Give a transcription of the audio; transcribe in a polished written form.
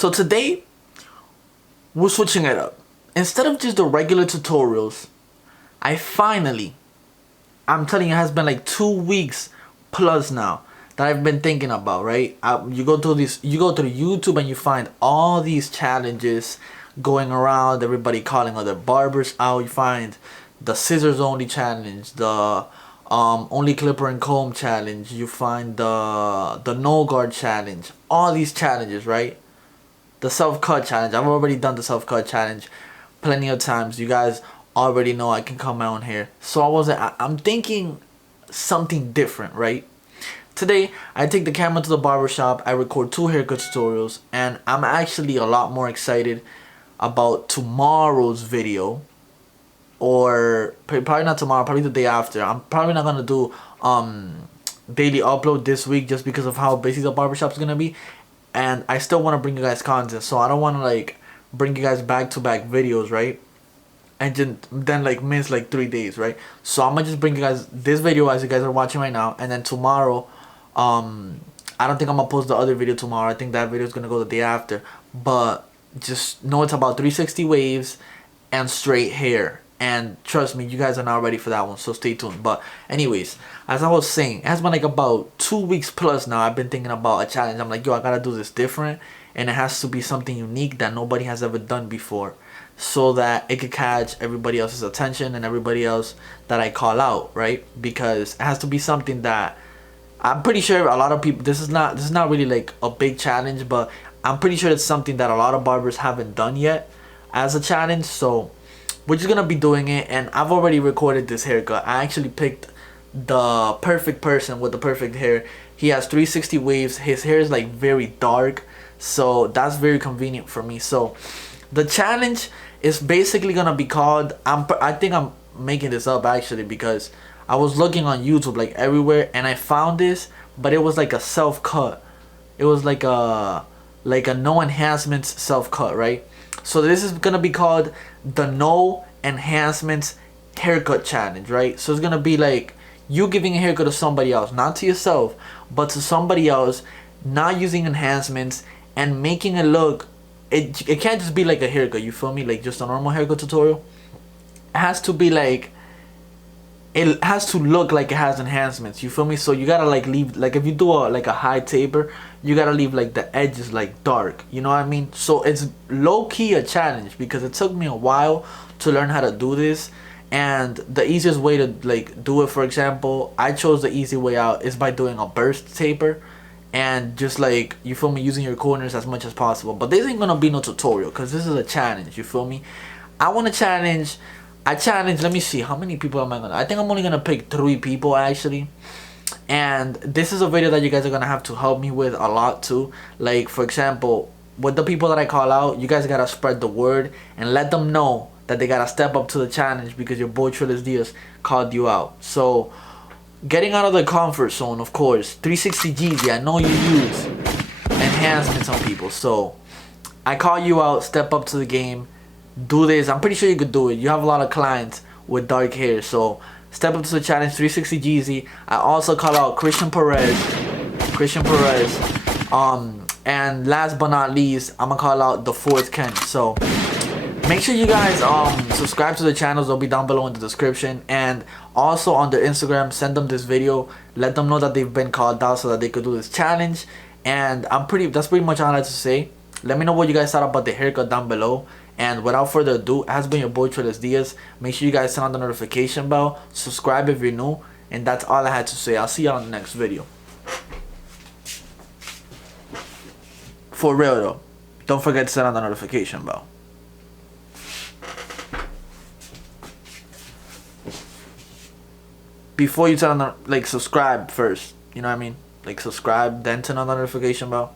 So today, we're switching it up. Instead of just the regular tutorials, I'm telling you, it has been like 2 weeks plus now that I've been thinking about, right? You go through YouTube and you find all these challenges going around, everybody calling other barbers out. You find the scissors only challenge, the only clipper and comb challenge. You find the no guard challenge. All these challenges, right? The self-cut challenge. I've already done the self-cut challenge plenty of times. You guys already know I can come out here. So I'm thinking something different, right? Today, I take the camera to the barbershop, I record 2 haircut tutorials, and I'm actually a lot more excited about tomorrow's video. Or probably not tomorrow, probably the day after. I'm probably not gonna do daily upload this week just because of how busy the barbershop's gonna be. And I still want to bring you guys content, so I don't want to like bring you guys back-to-back videos, right? And then like miss like 3 days, right? So I'm gonna just bring you guys this video as you guys are watching right now, and then tomorrow, I don't think I'm gonna post the other video tomorrow. I think that video is gonna go the day after. But just know it's about 360 waves and straight hair. And trust me, you guys are not ready for that one, so stay tuned. But anyways, as I was saying, it has been like about 2 weeks plus now. I've been thinking about a challenge. I'm like, yo, I gotta do this different, and it has to be something unique that nobody has ever done before, so that it could catch everybody else's attention and everybody else that I call out, right? Because it has to be something that I'm pretty sure a lot of people. This is not really like a big challenge, but I'm pretty sure it's something that a lot of barbers haven't done yet as a challenge. So we're just gonna be doing it, and I've already recorded this haircut. I actually picked the perfect person with the perfect hair. He has 360 waves. His hair is like very dark, so that's very convenient for me. So the challenge is basically gonna be called, I think I'm making this up actually, because I was looking on YouTube like everywhere and I found this, but it was like a self-cut. It was like a no enhancements self-cut, right? So this is gonna be called the no enhancements haircut challenge, right? So it's gonna be like you giving a haircut to somebody else, not to yourself, but to somebody else, not using enhancements and making it look. It can't just be like a haircut, you feel me? Like just a normal haircut tutorial. It has to be like, it has to look like it has enhancements, you feel me? So you gotta like leave, like if you do a high taper, you gotta leave like the edges like dark, you know what I mean? So it's low-key a challenge because it took me a while to learn how to do this. And the easiest way to like do it, for example, I chose the easy way out is by doing a burst taper, and just like, you feel me, using your corners as much as possible. But this ain't gonna be no tutorial because this is a challenge, you feel me? I challenge, let me see, how many people am I gonna, I think I'm only gonna pick 3 people actually. And this is a video that you guys are gonna have to help me with a lot too. Like for example, with the people that I call out, you guys gotta spread the word and let them know that they gotta step up to the challenge because your boy Trillest Diaz called you out. So getting out of the comfort zone, of course. 360Jeezy, I know you use enhancements on people, so I call you out. Step up to the game, do this. I'm pretty sure you could do it. You have a lot of clients with dark hair, so step up to the challenge. 360Jeezy. I also call out Christian Perez. And last but not least, I'm gonna call out the 4th Ken. So make sure you guys subscribe to the channels. They'll be down below in the description. And also on their Instagram, send them this video. Let them know that they've been called out so that they could do this challenge. And that's pretty much all I have to say. Let me know what you guys thought about the haircut down below. And without further ado, it has been your boy Trillest Diaz. Make sure you guys turn on the notification bell. Subscribe if you're new. And that's all I had to say. I'll see y'all in the next video. For real though, don't forget to turn on the notification bell. Before you turn on the, like, subscribe first, you know what I mean? Like subscribe, then turn on the notification bell.